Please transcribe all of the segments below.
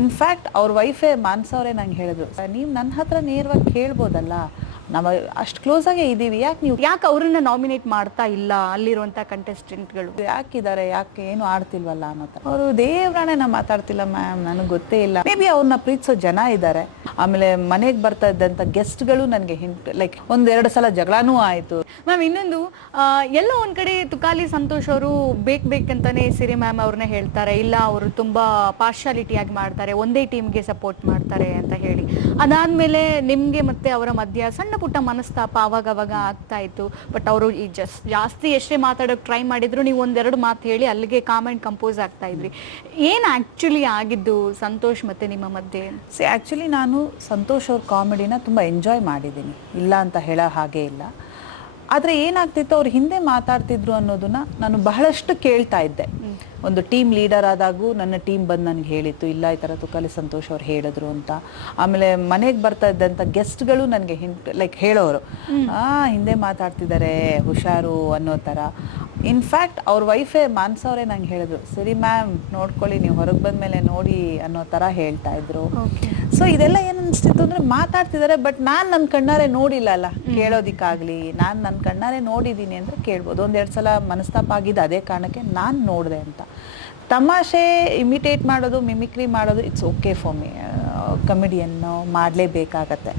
In fact ಅವ್ರ ವೈಫೇ ಮಾನ್ಸವ್ರೆ ನಂಗೆ ಹೇಳಿದ್ರು, ನೀವು ನನ್ನ ಹತ್ರ ನೇರವಾಗಿ ಕೇಳ್ಬೋದಲ್ಲ, ನಾವು ಅಷ್ಟು ಕ್ಲೋಸ್ ಆಗೇ ಇದ್ದೀವಿ, ಯಾಕೆ ಅವ್ರನ್ನ ನಾಮಿನೇಟ್ ಮಾಡ್ತಾ ಇಲ್ಲ ಅಲ್ಲಿರುವಂತ ಕಂಟೆಸ್ಟೆಂಟ್ಗಳು? ಯಾಕಿದ್ದಾರೆ, ಯಾಕೆ ಏನು ಆಡ್ತಿಲ್ವಲ್ಲ ಅನ್ನೋ ಥರ. ಅವರು ದೇವ್ರಾಣೆ ನಾ ಮಾತಾಡ್ತಿಲ್ಲ ಮ್ಯಾಮ್, ನನಗೆ ಗೊತ್ತೇ ಇಲ್ಲ. ಮೇ ಬಿ ಅವ್ರನ್ನ ಪ್ರೀತಿಸೋ ಜನ ಇದ್ದಾರೆ. ಆಮೇಲೆ ಮನೆಗೆ ಬರ್ತಾ ಇದ್ದಂಥ ಗೆಸ್ಟ್ಗಳು ನನಗೆ ಹಿಂಟ್ ಲೈಕ್ ಒಂದೆರಡು ಸಲ ಜಗಳನೂ ಆಯಿತು. ಮ್ಯಾಮ್ ಇನ್ನೊಂದು ಎಲ್ಲೋ ಒಂದ್ ಕಡೆ ತುಕಾಲಿ ಸಂತೋಷ್ ಅವರು ಬೇಕಂತಾನೆ ಸಿರಿ ಮ್ಯಾಮ್ ಅವ್ರನ್ನ ಹೇಳ್ತಾರೆ, ಇಲ್ಲ ಅವರು ತುಂಬಾ ಪಾರ್ಶಾಲಿಟಿ ಆಗಿ ಮಾಡ್ತಾರೆ, ಒಂದೇ ಟೀಮ್ಗೆ ಸಪೋರ್ಟ್ ಮಾಡ್ತಾರೆ ಅಂತ ಹೇಳಿ. ಅದಾದ್ಮೇಲೆ ನಿಮ್ಗೆ ಮತ್ತೆ ಅವರ ಮಧ್ಯ ಸಣ್ಣ ಪುಟ್ಟ ಮನಸ್ತಾಪ ಅವಾಗ ಆಗ್ತಾ ಇತ್ತು. ಬಟ್ ಅವರು ಈ ಜಾಸ್ತಿ ಎಷ್ಟೇ ಮಾತಾಡೋಕೆ ಟ್ರೈ ಮಾಡಿದ್ರು ನೀವು ಒಂದೆರಡು ಮಾತು ಹೇಳಿ ಅಲ್ಲಿಗೆ ಕಾಮೆಂಟ್ ಕಂಪೋಸ್ ಆಗ್ತಾ ಇದ್ರಿ. ಏನ್ ಆಕ್ಚುಲಿ ಆಗಿದ್ದು ಸಂತೋಷ್ ಮತ್ತೆ ನಿಮ್ಮ ಮಧ್ಯೆ? ಆಕ್ಚುಲಿ ನಾನು ಸಂತೋಷ್ ಅವ್ರ ಕಾಮಿಡಿನ ತುಂಬ ಎಂಜಾಯ್ ಮಾಡಿದ್ದೀನಿ, ಇಲ್ಲ ಅಂತ ಹೇಳೋ ಹಾಗೆ ಇಲ್ಲ. ಆದರೆ ಏನಾಗ್ತಿತ್ತು, ಅವ್ರು ಹಿಂದೆ ಮಾತಾಡ್ತಿದ್ರು ಅನ್ನೋದನ್ನ ನಾನು ಬಹಳಷ್ಟು ಕೇಳ್ತಾ ಇದ್ದೆ. ಒಂದು ಟೀಮ್ ಲೀಡರ್ ಆದಾಗೂ ನನ್ನ ಟೀಮ್ ಬಂದು ನನಗೆ ಹೇಳಿತ್ತು, ಇಲ್ಲ ಈ ಥರ ತುಕಾಲಿ ಸಂತೋಷ್ ಅವ್ರು ಹೇಳಿದ್ರು ಅಂತ. ಆಮೇಲೆ ಮನೆಗೆ ಬರ್ತಾ ಇದ್ದಂಥ ಗೆಸ್ಟ್ಗಳು ನನಗೆ ಲೈಕ್ ಹೇಳೋರು, ಹಿಂದೆ ಮಾತಾಡ್ತಿದ್ದಾರೆ ಹುಷಾರು ಅನ್ನೋ ಥರ. ಇನ್ಫ್ಯಾಕ್ಟ್ ಅವ್ರ ವೈಫೇ ಮಾನ್ಸವ್ರೆ ನಂಗೆ ಹೇಳಿದ್ರು, ಸರಿ ಮ್ಯಾಮ್ ನೋಡ್ಕೊಳ್ಳಿ, ನೀವು ಹೊರಗೆ ಬಂದಮೇಲೆ ನೋಡಿ ಅನ್ನೋ ಥರ ಹೇಳ್ತಾ ಇದ್ರು. ಸೊ ಇದೆಲ್ಲ ಏನು ಅನಿಸ್ತಿತ್ತು ಅಂದರೆ, ಮಾತಾಡ್ತಿದ್ದಾರೆ ಬಟ್ ನಾನು ನನ್ನ ಕಣ್ಣಾರೆ ನೋಡಿಲ್ಲ ಅಲ್ಲ, ಕೇಳೋದಿಕ್ಕಾಗಲಿ. ನಾನು ನನ್ನ ಕಣ್ಣಾರೆ ನೋಡಿದ್ದೀನಿ ಅಂದರೆ ಕೇಳ್ಬೋದು. ಒಂದೆರಡು ಸಲ ಮನಸ್ತಾಪ ಆಗಿದ್ದು ಅದೇ ಕಾರಣಕ್ಕೆ ನಾನು ನೋಡಿದೆ ಅಂತ. ತಮಾಷೆ ಇಮಿಟೇಟ್ ಮಾಡೋದು, ಮಿಮಿಕ್ರಿ ಮಾಡೋದು, ಇಟ್ಸ್ ಓಕೆ ಫಾರ್ ಮಿ. ಕಮಿಡಿಯನ್ನು ಮಾಡಲೇಬೇಕಾಗತ್ತೆ.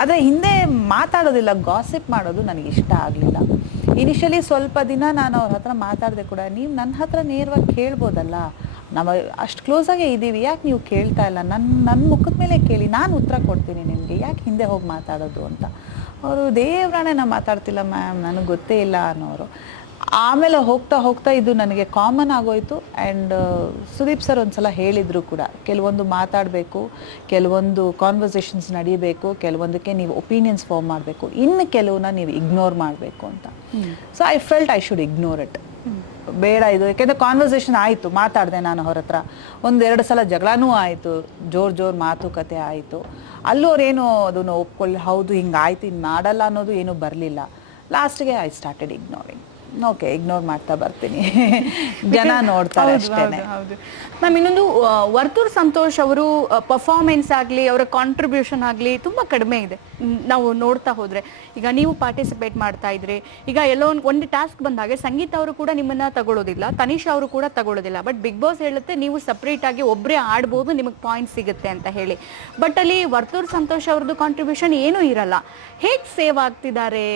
ಆದರೆ ಹಿಂದೆ ಮಾತಾಡೋದಿಲ್ಲ, ಗಾಸಿಪ್ ಮಾಡೋದು ನನಗೆ ಇಷ್ಟ ಆಗಲಿಲ್ಲ. ಇನಿಷಿಯಲಿ ಸ್ವಲ್ಪ ದಿನ ನಾನು ಅವ್ರ ಹತ್ರ ಮಾತಾಡಿದೆ ಕೂಡ, ನೀವು ನನ್ನ ಹತ್ರ ನೇರವಾಗಿ ಕೇಳ್ಬೋದಲ್ಲ, ನಾವು ಅಷ್ಟು ಕ್ಲೋಸಾಗೇ ಇದ್ದೀವಿ, ಯಾಕೆ ನೀವು ಕೇಳ್ತಾ ಇಲ್ಲ, ನನ್ನ ಮುಖದ ಮೇಲೆ ಕೇಳಿ, ನಾನು ಉತ್ತರ ಕೊಡ್ತೀನಿ ನಿಮಗೆ, ಯಾಕೆ ಹಿಂದೆ ಹೋಗಿ ಮಾತಾಡೋದು ಅಂತ. ಅವರು ದೇವ್ರಾಣೆ ನಾ ಮಾತಾಡ್ತಿಲ್ಲ ಮ್ಯಾಮ್, ನನಗೆ ಗೊತ್ತೇ ಇಲ್ಲ ಅನ್ನೋರು. ಆಮೇಲೆ ಹೋಗ್ತಾ ಇದು ನನಗೆ ಕಾಮನ್ ಆಗೋಯ್ತು. ಆ್ಯಂಡ್ ಸುದೀಪ್ ಸರ್ ಒಂದು ಸಲ ಹೇಳಿದರು ಕೂಡ, ಕೆಲವೊಂದು ಮಾತಾಡಬೇಕು, ಕೆಲವೊಂದು ಕಾನ್ವರ್ಸೇಷನ್ಸ್ ನಡೀಬೇಕು, ಕೆಲವೊಂದಕ್ಕೆ ನೀವು ಒಪಿನಿಯನ್ಸ್ ಫಾರ್ಮ್ ಮಾಡಬೇಕು, ಇನ್ನು ಕೆಲವನ್ನ ನೀವು ಇಗ್ನೋರ್ ಮಾಡಬೇಕು ಅಂತ. So I felt I should ignore it. ಬೇಡ ಇದು, ಯಾಕೆಂದರೆ ಕಾನ್ವರ್ಸೇಷನ್ ಆಯಿತು, ಮಾತಾಡಿದೆ ನಾನು ಅವ್ರ ಹತ್ರ, ಒಂದೆರಡು ಸಲ ಜಗಳನೂ ಆಯಿತು, ಜೋರು ಮಾತುಕತೆ ಆಯಿತು. ಅಲ್ಲೂ ಅವ್ರೇನು ಅದನ್ನು ಒಪ್ಕೊಳ್ಳಿ, ಹೌದು ಹಿಂಗಾಯ್ತು, ಇನ್ನು ಮಾಡಲ್ಲ ಅನ್ನೋದು ಏನೂ ಬರಲಿಲ್ಲ. ಲಾಸ್ಟ್ಗೆ I started ignoring. Okay, ignore ಮಾಡ್ತಾ ಬರ್ತೀನಿ, ಜನ ನೋಡ್ತಾರೆ ಅಷ್ಟೇ. ಮ್ಯಾಮ್ ಇನ್ನೊಂದು, ವರ್ತೂರ್ ಸಂತೋಷ್ ಅವರು ಪರ್ಫಾರ್ಮೆನ್ಸ್ ಆಗಲಿ, ಅವರ ಕಾಂಟ್ರಿಬ್ಯೂಷನ್ ಆಗಲಿ ತುಂಬ ಕಡಿಮೆ ಇದೆ ನಾವು ನೋಡ್ತಾ ಹೋದರೆ. ಈಗ ನೀವು ಪಾರ್ಟಿಸಿಪೇಟ್ ಮಾಡ್ತಾ ಇದ್ರಿ, ಈಗ ಎಲ್ಲೋ ಒಂದು ಟಾಸ್ಕ್ ಬಂದಾಗೆ ಸಂಗೀತ ಅವರು ಕೂಡ ನಿಮ್ಮನ್ನ ತಗೊಳ್ಳೋದಿಲ್ಲ, ತನಿಷಾ ಅವರು ಕೂಡ ತಗೊಳ್ಳೋದಿಲ್ಲ. ಬಟ್ ಬಿಗ್ ಬಾಸ್ ಹೇಳುತ್ತೆ ನೀವು ಸಪ್ರೇಟ್ ಆಗಿ ಒಬ್ಬರೇ ಆಡ್ಬೋದು, ನಿಮಗೆ ಪಾಯಿಂಟ್ ಸಿಗುತ್ತೆ ಅಂತ ಹೇಳಿ. ಬಟ್ ಅಲ್ಲಿ ವರ್ತೂರ್ ಸಂತೋಷ್ ಅವ್ರದ್ದು ಕಾಂಟ್ರಿಬ್ಯೂಷನ್ ಏನೂ ಇರಲ್ಲ. ಹೇಗೆ ಸೇವ್ ಆಗ್ತಿದ್ದಾರೆ,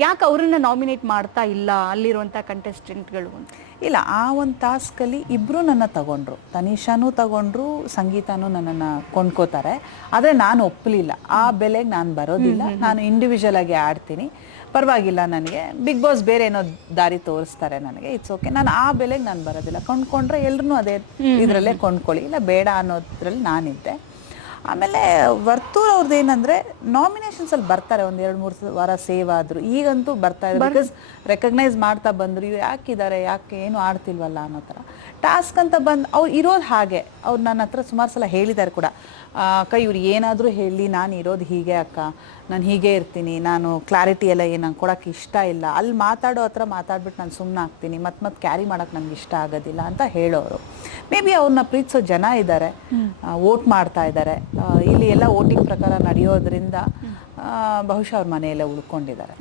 ಯಾಕೆ ಅವ್ರನ್ನ ನಾಮಿನೇಟ್ ಮಾಡ್ತಾ ಇಲ್ಲ ಅಲ್ಲಿರುವಂಥ ಕಂಟೆಸ್ಟೆಂಟ್ಗಳು ಅಂತ? ಇಲ್ಲ, ಆ ಒಂದು ಟಾಸ್ಕಲ್ಲಿ ಇಬ್ಬರು ನನ್ನ ತಗೊಂಡ್ರು, ತನಿಷಾನೂ ತಗೊಂಡ್ರು, ಸಂಗೀತನೂ ನನ್ನನ್ನು ಕೊಂಡ್ಕೋತಾರೆ. ಆದರೆ ನಾನು ಒಪ್ಪಲಿಲ್ಲ, ಆ ಬೆಲೆಗೆ ನಾನು ಬರೋದಿಲ್ಲ, ನಾನು ಇಂಡಿವಿಜುವಲ್ ಆಗಿ ಆಡ್ತೀನಿ, ಪರವಾಗಿಲ್ಲ, ನನಗೆ ಬಿಗ್ ಬಾಸ್ ಬೇರೆ ಏನೋ ದಾರಿ ತೋರಿಸ್ತಾರೆ, ನನಗೆ ಇಟ್ಸ್ ಓಕೆ, ನಾನು ಆ ಬೆಲೆಗೆ ನಾನು ಬರೋದಿಲ್ಲ. ಕೊಂಡ್ಕೊಂಡ್ರೆ ಎಲ್ಲರೂ ಅದೇ ಇದರಲ್ಲೇ ಕೊಂಡ್ಕೊಳ್ಳಿ, ಇಲ್ಲ ಬೇಡ ಅನ್ನೋದ್ರಲ್ಲಿ ನಾನಿದ್ದೆ. ಆಮೇಲೆ ವರ್ತೂರ್ ಅವ್ರದ್ದು ಏನಂದರೆ, ನಾಮಿನೇಷನ್ಸಲ್ಲಿ ಬರ್ತಾರೆ, ಒಂದು 2-3 ವಾರ ಸೇವ್ ಆದರು, ಈಗಂತೂ ಬರ್ತಾ ಇದ್ದಾರೆ, ಬಿಕಾಸ್ ರೆಕಗ್ನೈಸ್ ಮಾಡ್ತಾ ಬಂದರು, ಇವ್ರು ಯಾಕಿದ್ದಾರೆ, ಯಾಕೆ ಏನು ಆಡ್ತಿಲ್ವಲ್ಲ ಅನ್ನೋ ಥರ. ಟಾಸ್ಕ್ ಅಂತ ಬಂದು ಅವ್ರು ಇರೋದು ಹಾಗೆ. ಅವ್ರು ನನ್ನ ಹತ್ರ ಸುಮಾರು ಸಲ ಹೇಳಿದ್ದಾರೆ ಕೂಡ, ಅಕ್ಕ ಇವ್ರು ಏನಾದರೂ ಹೇಳಿ, ನಾನು ಇರೋದು ಹೀಗೆ ಅಕ್ಕ, ನಾನು ಹೀಗೆ ಇರ್ತೀನಿ, ನಾನು ಕ್ಲಾರಿಟಿ ಎಲ್ಲ ಏನು ನಂಗೆ ಕೊಡೋಕ್ಕೆ ಇಷ್ಟ ಇಲ್ಲ, ಅಲ್ಲಿ ಮಾತಾಡೋ ಹತ್ರ ಮಾತಾಡ್ಬಿಟ್ಟು ನಾನು ಸುಮ್ಮನೆ ಆಗ್ತೀನಿ, ಮತ್ತೆ ಕ್ಯಾರಿ ಮಾಡೋಕ್ಕೆ ನನಗೆ ಇಷ್ಟ ಆಗೋದಿಲ್ಲ ಅಂತ ಹೇಳೋರು. ಮೇ ಬಿ ಅವ್ರನ್ನ ಪ್ರೀತಿಸೋ ಜನ ಇದ್ದಾರೆ, ವೋಟ್ ಮಾಡ್ತಾ ಇದ್ದಾರೆ, ಇಲ್ಲಿ ಎಲ್ಲ ವೋಟಿಂಗ್ ಪ್ರಕಾರ ನಡೆಯೋದ್ರಿಂದ ಬಹುಶಃ ಅವ್ರ ಮನೆಯಲ್ಲೇ ಉಳ್ಕೊಂಡಿದ್ದಾರೆ.